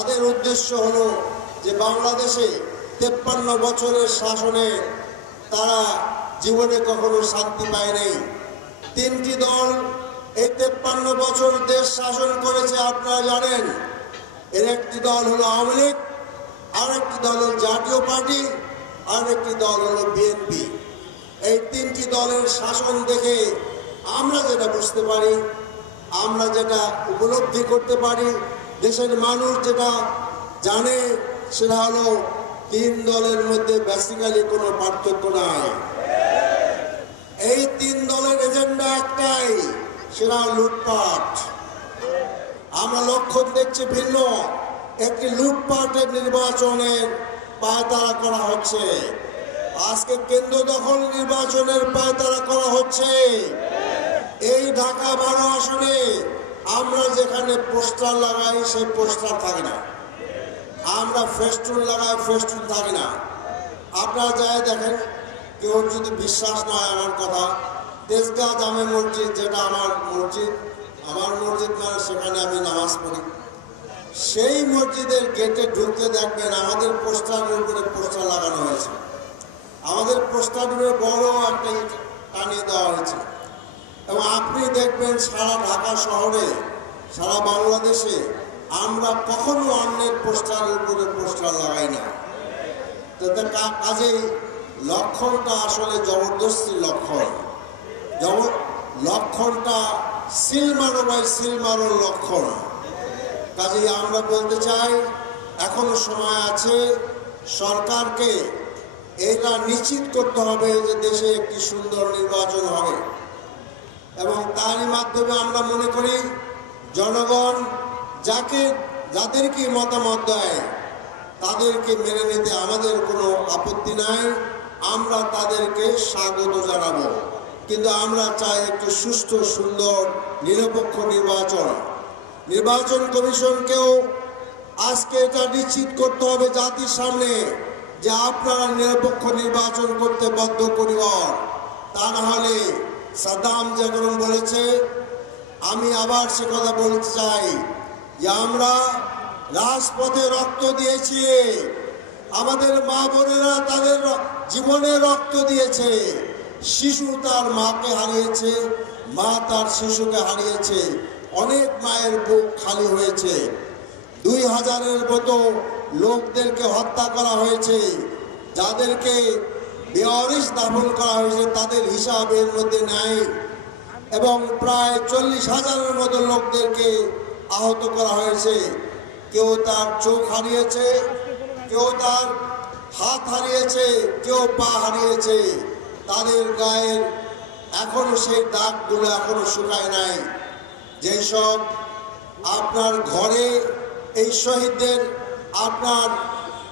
তাদের উদ্দেশ্য হলো যে বাংলাদেশে তেপ্পান্ন বছরের শাসনে তারা জীবনে কখনো শান্তি পায় নাই। তিনটি দল এই তেপ্পান্ন বছর দেশ শাসন করেছে, আপনারা জানেন। এর একটি দল হলো আওয়ামী লীগ আর একটি দল হল জাতীয় পার্টি আর একটি দল হলো বিএনপি। এই তিনটি দলের শাসন দেখে আমরা যেটা বুঝতে পারি, আমরা যেটা উপলব্ধি করতে পারি দেশের মানুষ যেটা জানে, সেটা হলো তিন দলের মধ্যে বেসিক্যালি কোনো পার্থক্য নাই। এই তিন দলের এজেন্ডা একটাই, সেটা লুটপাট। আমরা লক্ষণ দেখছি ভিন্ন। একটি লুটপাটের নির্বাচনের পায়তারা করা হচ্ছে। আজকে কেন্দ্র দখল নির্বাচনের পায়তারা করা হচ্ছে। এই ঢাকা বারো আসনে আমরা যেখানে পোস্টার লাগাই, সেই পোস্টার থাকে না। আমরা ফেস্টুন লাগাই, ফেস্টুন থাকে না। আপনারা যাই দেখেন, কেউ যদি বিশ্বাস না হয় আমার কথা তেজগাঁ জামে মসজিদ, যেটা আমার মসজিদ আমার মসজিদ মানে সেখানে আমি নামাজ পড়ি। সেই মসজিদের গেটে ঢুকতে দেখবেন আমাদের পোস্টারের উপরে পোস্টার লাগানো হয়েছে। আমাদের পোস্টারের উপরে বড় একটা ইট টানিয়ে দেওয়া হয়েছে এবং আপনি দেখবেন সারা ঢাকা শহরে, সারা বাংলাদেশে আমরা কখনো অন্যের পোস্টারের উপরে পোস্টার লাগাই না। তাতে কাজেই লক্ষণটা আসলে জবরদস্তির লক্ষণ। যেমন লক্ষণটা সিলমারো বাই সিলমারোর লক্ষণ। কাজেই আমরা বলতে চাই, এখনও সময় আছে, সরকারকে এটা নিশ্চিত করতে হবে যে দেশে একটি সুন্দর নির্বাচন হবে। এবং তারই মাধ্যমে আমরা মনে করি, জনগণ যাকে, যাদেরকে মতামত দেয়, তাদেরকে মেনে নিতে আমাদের কোনো আপত্তি নাই। আমরা তাদেরকে স্বাগত জানাব। কিন্তু আমরা চাই একটু সুস্থ, সুন্দর, নিরপেক্ষ নির্বাচন। নির্বাচন কমিশনকেও আজকে এটা নিশ্চিত করতে হবে জাতির সামনে যে আপনারা নিরপেক্ষ নির্বাচন করতে বদ্ধ পরিবার। তা না হলে সাদ্দাম যেরকম বলেছে, আমি আবার সে কথা বলতে চাই। যে আমরা রাজপথে রক্ত দিয়েছি, আমাদের মা বোনেরা তাদের জীবনে রক্ত দিয়েছে। শিশু তার মাকে হারিয়েছে, মা তার শিশুকে হারিয়েছে। অনেক মায়ের বুক খালি হয়েছে। দুই হাজারের মতো লোকদেরকে হত্যা করা হয়েছে, যাদেরকে বেয়ারিশ দাফন করা হয়েছে তাদের হিসাব এর মধ্যে নাই এবং প্রায় চল্লিশ হাজারের মতো লোকদেরকে আহত করা হয়েছে। কেউ তার চোখ হারিয়েছে, কেউ তার হাত হারিয়েছে, কেউ পা হারিয়েছে। তাদের গায়ের এখনও সেই দাগগুলো এখনও শুকায় নাই। যেসব আপনার ঘরে এই শহীদদের আপনার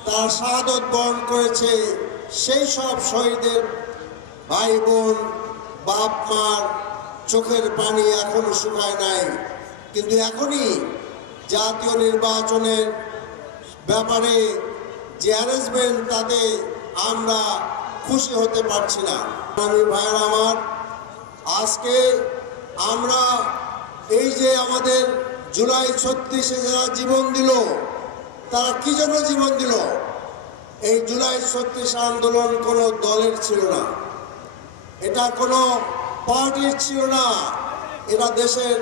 তার শাহাদত বরণ করেছে সেই সব শহীদের ভাই বোন, বাপ মার চোখের পানি এখনও শুকায় নাই। কিন্তু এখনই জাতীয় নির্বাচনের ব্যাপারে যে অ্যারেঞ্জমেন্ট তাতে আমরা খুশি হতে পারছি না। আমি ভাইয়ের আমার, আজকে আমরা এই যে আমাদের জুলাই ছত্রিশে যারা জীবন দিল, তারা কি জন্য জীবন দিল? এই জুলাই ছত্রিশ আন্দোলন কোনো দলের ছিল না। এটা কোনো পার্টির ছিল না। এটা দেশের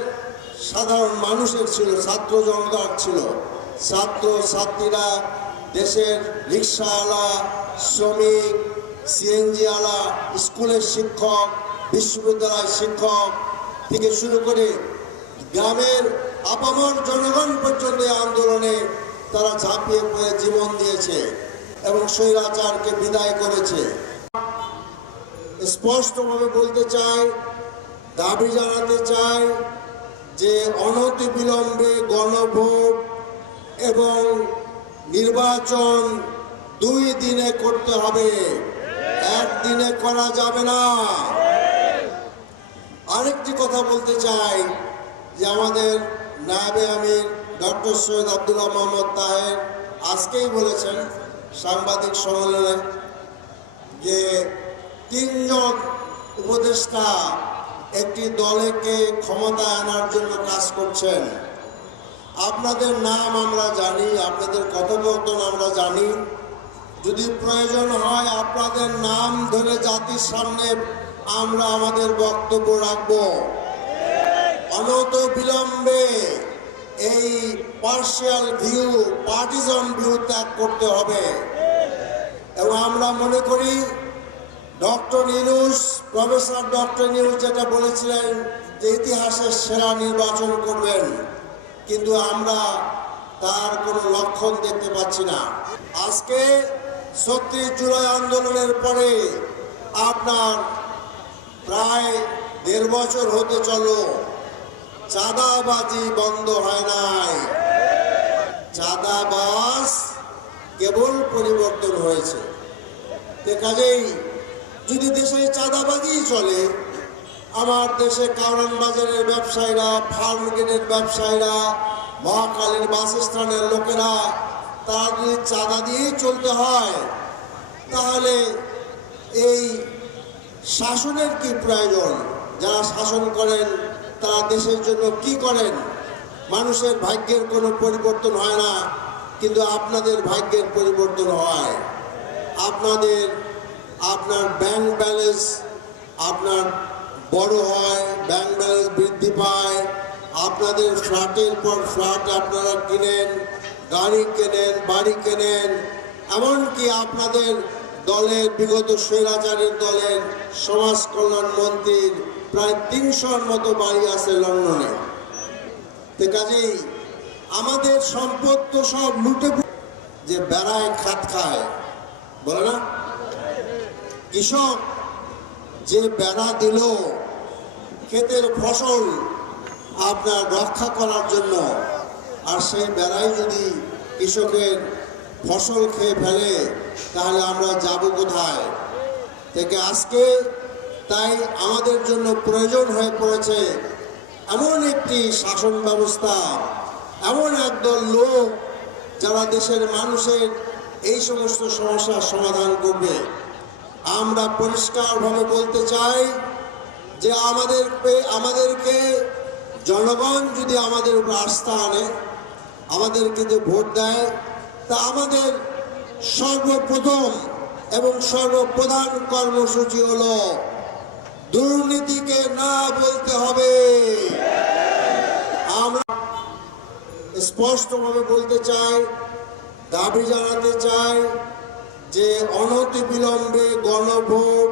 সাধারণ মানুষের ছিল, ছাত্র জনতার ছিল। ছাত্র ছাত্রীরা দেশের রিক্সাওয়ালা, শ্রমিক সিএনজি আলা স্কুলের শিক্ষক, বিশ্ববিদ্যালয়ের শিক্ষক থেকে শুরু করে গ্রামের আপামর জনগণ পর্যন্ত আন্দোলনে তারা ঝাঁপিয়ে পড়ে, জীবন দিয়েছে। এবং স্বৈরাচারকে বিদায় করেছে। স্পষ্টভাবে বলতে চাই, দাবি জানাতে চাই যে অনতি বিলম্বে গণভোট এবং নির্বাচন দুই দিনে করতে হবে। একদিনে করা যাবে না। আরেকটি কথা বলতে চাই যে আমাদের নায়াবে আমির ডক্টর সৈয়দ আব্দুল্লাহ মোহাম্মদ তাহের আজকেই বলেছেন সাংবাদিক সম্মেলনে যে তিনজন উপদেষ্টা একটি দলেকে ক্ষমতা আনার জন্য কাজ করছেন, আপনাদের নাম আমরা জানি, আপনাদের কথোপকথন আমরা জানি। যদি প্রয়োজন হয় আপনাদের নাম ধরে জাতির সামনে আমরা আমাদের বক্তব্য রাখব। অনত বিলম্বে এই পার্শিয়াল ভিউ, পার্টিজন ভিউ ত্যাগ করতে হবে। এবং আমরা মনে করি, doctor news professor doctor news যেটা বলেছিলেন যে ইতিহাসের সেরা নির্বাচন করবেন, কিন্তু আমরা তার কোনো লক্ষণ দেখতে পাচ্ছি না। আজকে ছত্রিশ জুলাই আন্দোলনের পরে আপনার প্রায় দেড় বছর হতে চলো চাঁদাবাজি বন্ধ হয় নাই। চাঁদাবাজ কেবল পরিবর্তন হয়েছে। কাজেই যদি দেশে চাঁদাবাজি চলে, আমার দেশে কারণ বাজারের ব্যবসায়ীরা ফার্ম গেটের ব্যবসায়ীরা, মহাকালীর বাসস্থানের লোকেরা, তারা যদি চাঁদা দিয়েই চলতে হয়, তাহলে এই শাসনের কি প্রয়োজন? যারা শাসন করেন তারা দেশের জন্য কি করেন? মানুষের ভাগ্যের কোনো পরিবর্তন হয় না, কিন্তু আপনাদের ভাগ্যের পরিবর্তন হয়। আপনাদের, আপনার ব্যাংক ব্যালেন্স আপনার বড় হয় ব্যাংক ব্যালেন্স বৃদ্ধি পায়। আপনাদের ফ্ল্যাটের পর ফ্ল্যাট আপনারা কিনেন, গাড়ি কেনেন, বাড়ি কেনেন, এমনকি আপনাদের দলের বিগত স্বৈরাচারের দলের সমাজ কল্যাণ মন্ত্রীর প্রায় তিনশোর মতো বাড়ি আছে লন্ডনে। তো কাজেই আমাদের সম্পদ তো সব লুটে যে বেড়ায় খাত খায়। বলে না? কৃষক যে বেড়া দিল ক্ষেতের ফসল আপনার রক্ষা করার জন্য, আর সেই বেড়াই যদি কৃষকের ফসল খেয়ে ফেলে, তাহলে আমরা যাব কোথায়? থেকে আজকে তাই আমাদের জন্য প্রয়োজন হয়ে পড়েছে এমন একটি শাসন ব্যবস্থা, এমন একদল লোক যারা দেশের মানুষের এই সমস্ত সমস্যার সমাধান করবে। আমরা পরিষ্কারভাবে বলতে চাই যে আমাদের আমাদেরকে জনগণ যদি আমাদের উপর আস্থা আনে, আমাদেরকে যে ভোট দেয়, তা আমাদের সর্বপ্রথম এবং সর্বপ্রধান কর্মসূচি হলো দুর্নীতিকে না বলতে হবে। আমরা স্পষ্টভাবে বলতে চাই, দাবি জানাতে চাই যে অনতি বিলম্বে গণভোট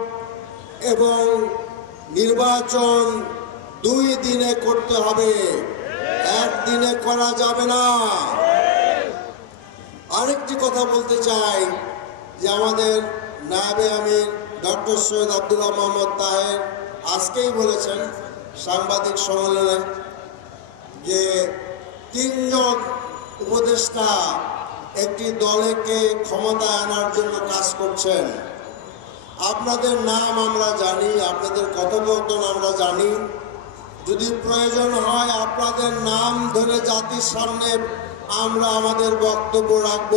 এবং নির্বাচন দুই দিনে করতে হবে। একদিনে করা যাবে না। আরেকটি কথা বলতে চাই যে আমাদের নায়াবে আমির ডক্টর সৈয়দ আব্দুল্লাহ মোহাম্মদ তাহের আজকেই বলেছেন সাংবাদিক সম্মেলনে যে তিনজন উপদেষ্টা একটি দলেকে ক্ষমতায় আনার জন্য কাজ করছেন। আপনাদের নাম আমরা জানি, আপনাদের কথোপকথন আমরা জানি। যদি প্রয়োজন হয় আপনাদের নাম ধরে জাতির সামনে আমরা আমাদের বক্তব্য রাখব।